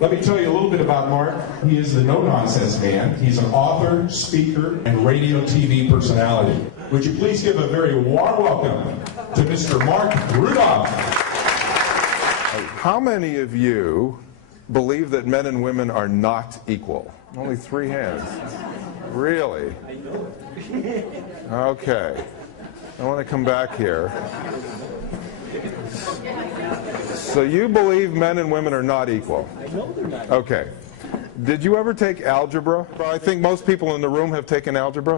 Let me tell you a little bit about Mark. He is the no-nonsense man. He's an author, speaker, and radio TV personality. Would you please give a very warm welcome to Mr. Marc Rudov. How many of you believe that men and women are not equal? Only 3 hands. Really? Okay. I want to come back here. So you believe men and women are not equal? Okay. Did you ever take algebra? I think most people in the room have taken algebra.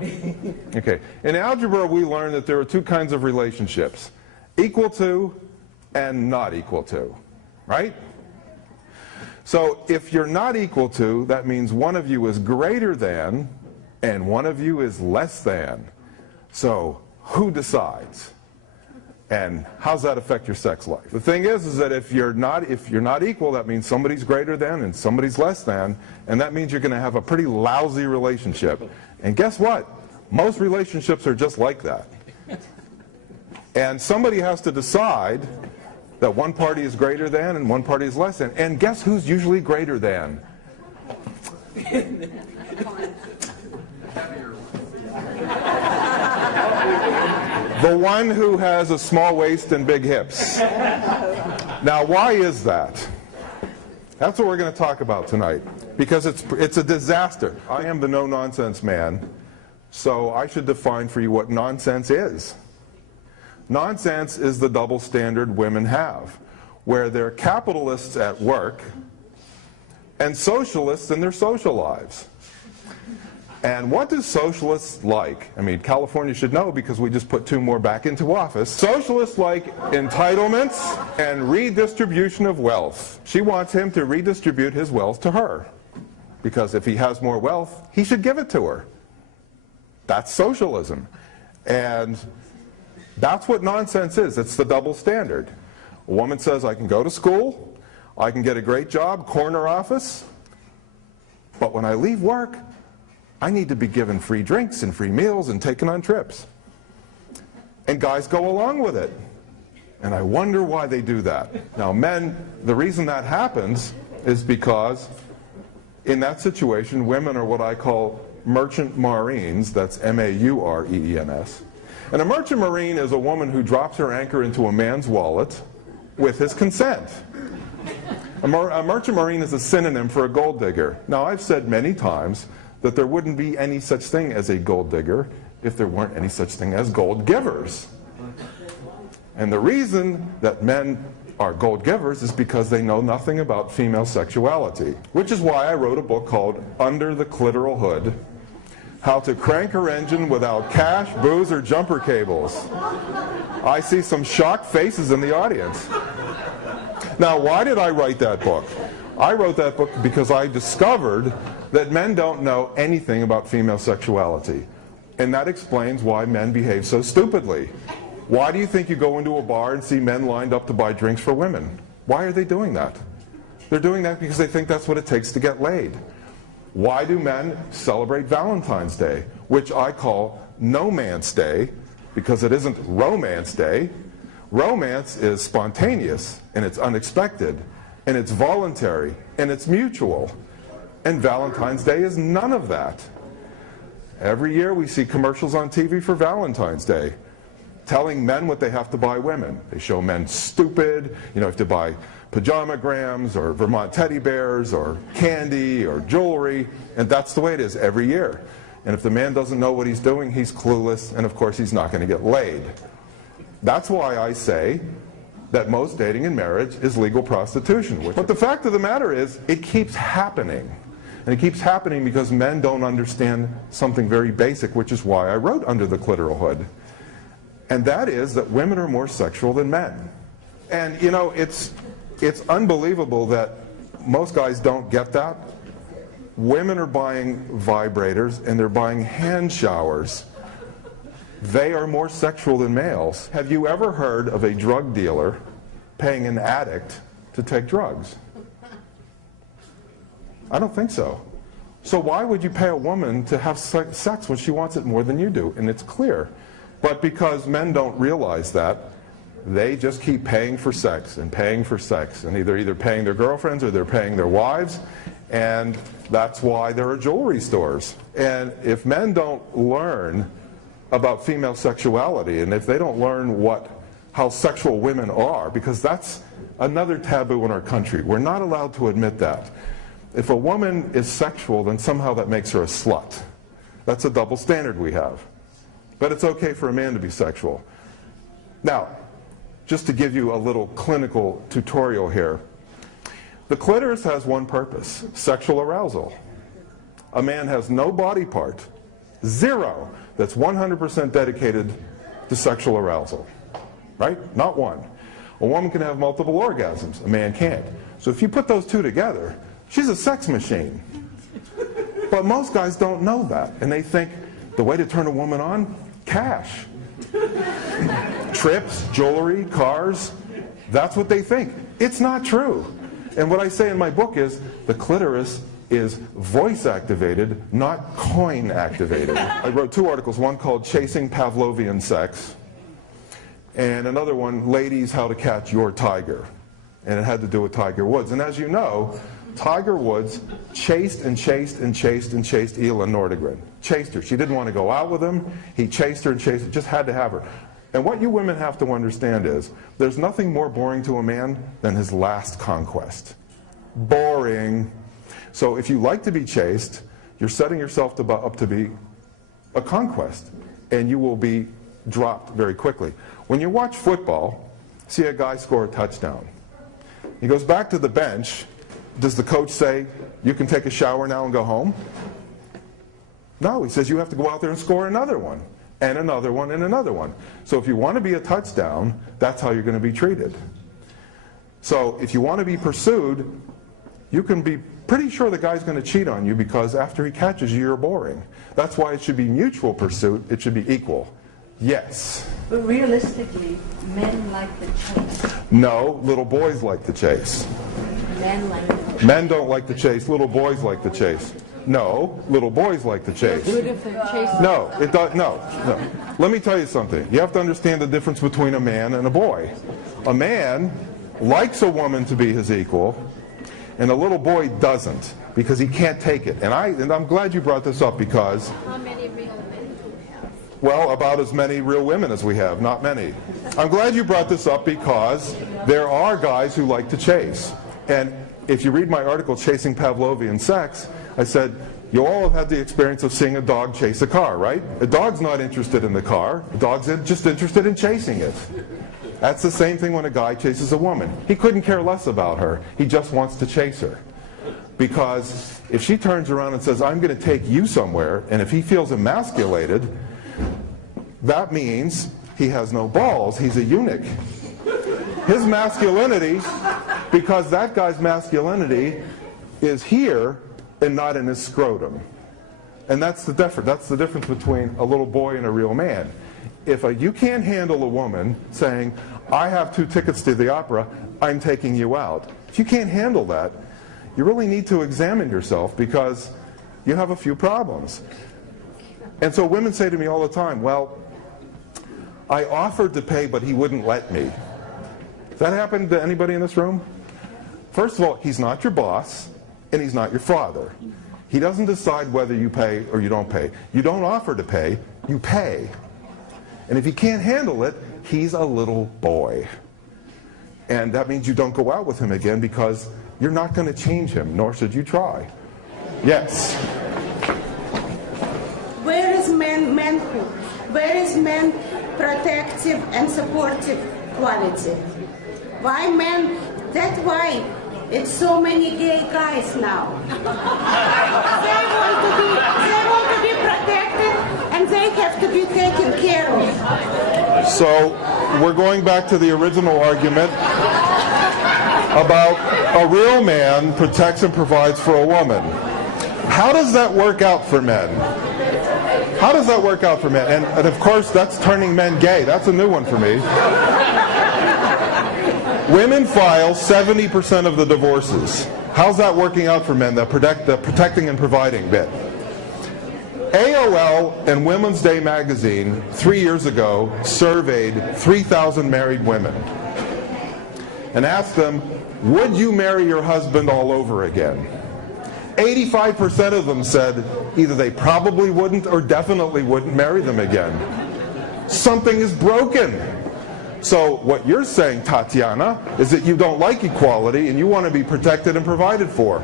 Okay. In algebra, we learned that there are 2 kinds of relationships: equal to and not equal to, right? So if you're not equal to, that means one of you is greater than and one of you is less than. So who decides? And how does that affect your sex life? The thing is that if you're not equal, that means somebody's greater than and somebody's less than, and that means you're going to have a pretty lousy relationship. And guess what? Most relationships are just like that. And somebody has to decide that one party is greater than and one party is less than. And guess who's usually greater than? The one who has a small waist and big hips. Now, why is that? That's what we're going to talk about tonight, because it's a disaster. I am the no-nonsense man, so I should define for you what nonsense is. Nonsense is the double standard women have, where they're capitalists at work and socialists in their social lives. And what do socialists like? I mean, California should know because we just put 2 more back into office. Socialists like entitlements and redistribution of wealth. She wants him to redistribute his wealth to her, because if he has more wealth, he should give it to her. That's socialism. And that's what nonsense is. It's the double standard. A woman says, I can go to school, I can get a great job, corner office, but when I leave work, I need to be given free drinks and free meals and taken on trips. And guys go along with it. And I wonder why they do that. Now men, the reason that happens is because in that situation, women are what I call merchant marines. That's M-A-U-R-E-E-N-S. And a merchant marine is a woman who drops her anchor into a man's wallet with his consent. A merchant marine is a synonym for a gold digger. Now I've said many times that there wouldn't be any such thing as a gold digger if there weren't any such thing as gold givers. And the reason that men are gold givers is because they know nothing about female sexuality, which is why I wrote a book called Under the Clitoral Hood: How to Crank Her Engine Without Cash, Booze, or Jumper Cables. I see some shocked faces in the audience. Now, why did I write that book? I wrote that book because I discovered that men don't know anything about female sexuality. And that explains why men behave so stupidly. Why do you think you go into a bar and see men lined up to buy drinks for women? Why are they doing that? They're doing that because they think that's what it takes to get laid. Why do men celebrate Valentine's Day, which I call No Man's Day, because it isn't Romance Day. Romance is spontaneous, and it's unexpected, and it's voluntary, and it's mutual. And Valentine's Day is none of that. Every year we see commercials on TV for Valentine's Day telling men what they have to buy women. They show men stupid, you have to buy pajamagrams or Vermont teddy bears or candy or jewelry, and that's the way it is every year. And if the man doesn't know what he's doing, he's clueless, and of course he's not going to get laid. That's why I say that most dating in marriage is legal prostitution. But the fact of the matter is, it keeps happening. And it keeps happening because men don't understand something very basic, which is why I wrote Under the Clitoral Hood. And that is that women are more sexual than men. And you know, it's unbelievable that most guys don't get that. Women are buying vibrators and they're buying hand showers. They are more sexual than males. Have you ever heard of a drug dealer paying an addict to take drugs? I don't think so. So why would you pay a woman to have sex when she wants it more than you do? And it's clear. But because men don't realize that, They just keep paying for sex and paying for sex, and either paying their girlfriends or they're paying their wives, and that's why there are jewelry stores. And if men don't learn about female sexuality, and if they don't learn how sexual women are, because that's another taboo in our country. We're not allowed to admit that. If a woman is sexual, then somehow that makes her a slut. That's a double standard we have. But it's okay for a man to be sexual. Now, just to give you a little clinical tutorial here, the clitoris has one purpose: sexual arousal. A man has no body part, zero, that's 100% dedicated to sexual arousal. Right? Not one. A woman can have multiple orgasms. A man can't. So if you put those two together, she's a sex machine. But most guys don't know that. And they think the way to turn a woman on? Cash. Trips, jewelry, cars. That's what they think. It's not true. And what I say in my book is the clitoris is voice activated, not coin activated. I wrote 2 articles, one called Chasing Pavlovian Sex, and another one, Ladies, How to Catch Your Tiger. And it had to do with Tiger Woods. And as you know, Tiger Woods chased and chased and chased and chased Elin Nordegren. Chased her. She didn't want to go out with him. He chased her and chased her. Just had to have her. And what you women have to understand is there's nothing more boring to a man than his last conquest. Boring. So if you like to be chased, you're setting yourself up to be a conquest. And you will be dropped very quickly. When you watch football, see a guy score a touchdown. He goes back to the bench. Does the coach say, you can take a shower now and go home? No, he says you have to go out there and score another one, and another one, and another one. So if you want to be a touchdown, that's how you're going to be treated. So if you want to be pursued, you can be pretty sure the guy's going to cheat on you, because after he catches you, you're boring. That's why it should be mutual pursuit. It should be equal. Yes? But realistically, men like the chase. No, little boys like the chase. Men like the chase. Men don't like the chase. Little boys like the chase. No, little boys like the chase. Good if they're chasing. No, it does. No. Let me tell you something. You have to understand the difference between a man and a boy. A man likes a woman to be his equal, and a little boy doesn't, because he can't take it. And I'm glad you brought this up, because How many real men do we have? well, about as many real women as we have, not many. I'm glad you brought this up, because there are guys who like to chase. And if you read my article, Chasing Pavlovian Sex, I said, you all have had the experience of seeing a dog chase a car, right? A dog's not interested in the car. A dog's just interested in chasing it. That's the same thing when a guy chases a woman. He couldn't care less about her. He just wants to chase her. Because if she turns around and says, I'm going to take you somewhere, and if he feels emasculated, that means he has no balls. He's a eunuch. His masculinity, because that guy's masculinity is here and not in his scrotum. And that's the difference. That's the difference between a little boy and a real man. If you can't handle a woman saying, I have 2 tickets to the opera, I'm taking you out. If you can't handle that, you really need to examine yourself, because you have a few problems. And so women say to me all the time, well, I offered to pay, but he wouldn't let me. Does that happen to anybody in this room? First of all, he's not your boss, and he's not your father. He doesn't decide whether you pay or you don't pay. You don't offer to pay, you pay. And if he can't handle it, he's a little boy. And that means you don't go out with him again, because you're not going to change him, nor should you try. Yes? Where is manhood? Where is man protective and supportive quality? Why men? That's why it's so many gay guys now. They want to be protected, and they have to be taken care of. So we're going back to the original argument about a real man protects and provides for a woman. How does that work out for men? How does that work out for men? And of course, that's turning men gay. That's a new one for me. Women file 70% of the divorces. How's that working out for men, the protecting and providing bit? AOL and Women's Day magazine 3 years ago surveyed 3,000 married women and asked them, would you marry your husband all over again? 85% of them said either they probably wouldn't or definitely wouldn't marry them again. Something is broken. So what you're saying, Tatiana, is that you don't like equality and you want to be protected and provided for.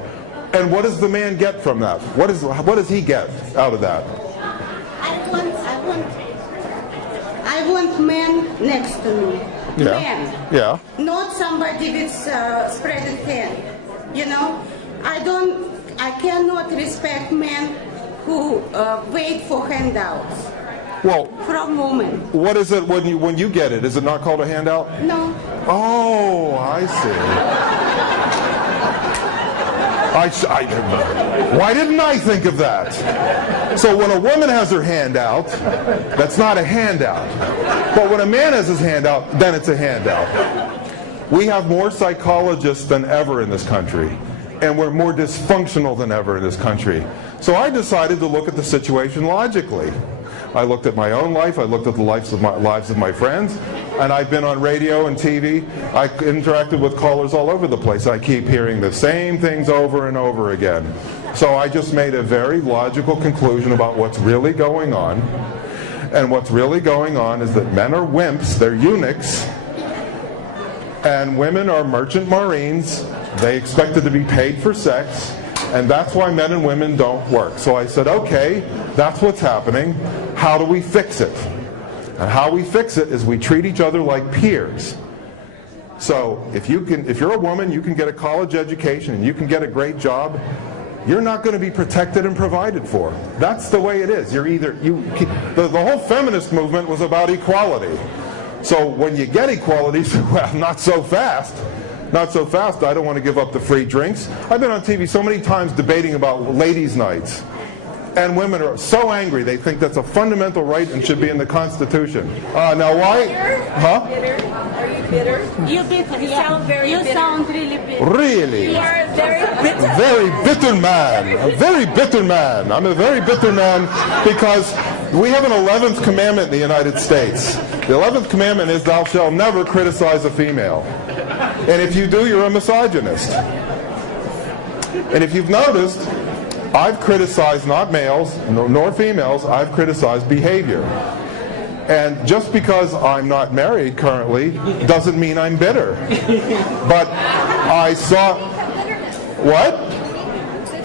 And what does the man get from that? What does he get out of that? I want men next to me. Yeah. Men. Yeah. Not somebody with spreaded hand. You know, I cannot respect men who wait for handouts. Well, From women. what is it when you get it? Is it not called a handout? No. Oh, I see. Why didn't I think of that? So when a woman has her hand out, that's not a handout. But when a man has his hand out, then it's a handout. We have more psychologists than ever in this country, and we're more dysfunctional than ever in this country. So I decided to look at the situation logically. I looked at my own life, I looked at the lives of my friends, and I've been on radio and TV. I interacted with callers all over the place. I keep hearing the same things over and over again. So I just made a very logical conclusion about what's really going on. And what's really going on is that men are wimps, they're eunuchs, and women are merchant marines. They expected to be paid for sex, and that's why men and women don't work. So I said, okay, that's what's happening. How do we fix it? And how we fix it is we treat each other like peers. So if you're a woman, you can get a college education and you can get a great job, you're not going to be protected and provided for. That's the way it is. The whole feminist movement was about equality. So when you get equality, well, not so fast. Not so fast. I don't want to give up the free drinks. I've been on TV so many times debating about ladies' nights. And women are so angry, they think that's a fundamental right and should be in the Constitution. Now why? Huh? Bitter? Are you bitter? You bitter. You sound very bitter. You sound really bitter. Really? You are very bitter. Very bitter man. A very bitter man. I'm a very bitter man because we have an 11th commandment in the United States. The 11th commandment is thou shalt never criticize a female. And if you do, you're a misogynist. And if you've noticed, I've criticized not males nor females, I've criticized behavior. And just because I'm not married currently doesn't mean I'm bitter. But I saw... What?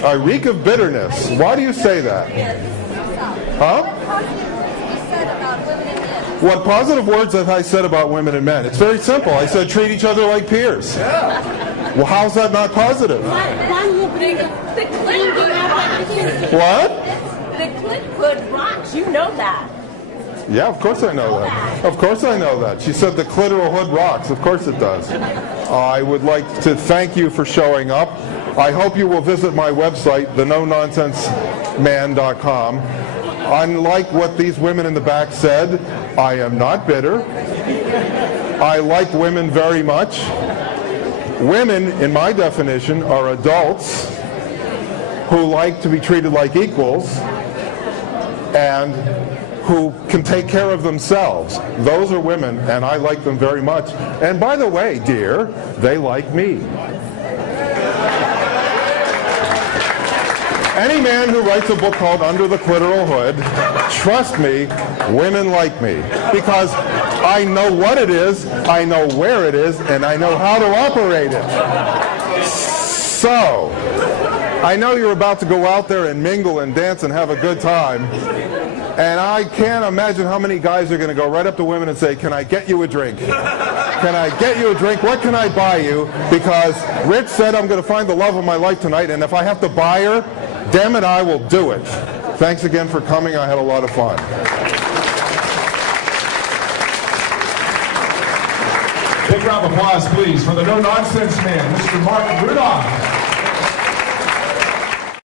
I reek of bitterness. Why do you say that? Huh? What positive words have I said about women and men? It's very simple. I said treat each other like peers. Well, how's that not positive? What? The clit hood rocks. You know that. Yeah, of course I know that. Of course I know that. She said the clitoral hood rocks. Of course it does. I would like to thank you for showing up. I hope you will visit my website, thenononsenseman.com. Unlike what these women in the back said, I am not bitter. I like women very much. Women, in my definition, are adults who like to be treated like equals and who can take care of themselves. Those are women, and I like them very much. And by the way, dear, they like me. Any man who writes a book called Under the Clitoral Hood, trust me, women like me. Because I know what it is, I know where it is, and I know how to operate it. So, I know you're about to go out there and mingle and dance and have a good time. And I can't imagine how many guys are going to go right up to women and say, can I get you a drink? Can I get you a drink? What can I buy you? Because Rich said I'm going to find the love of my life tonight, and if I have to buy her, damn it, I will do it. Thanks again for coming. I had a lot of fun. Big round of applause, please, for the no-nonsense man, Mr. Marc Rudov.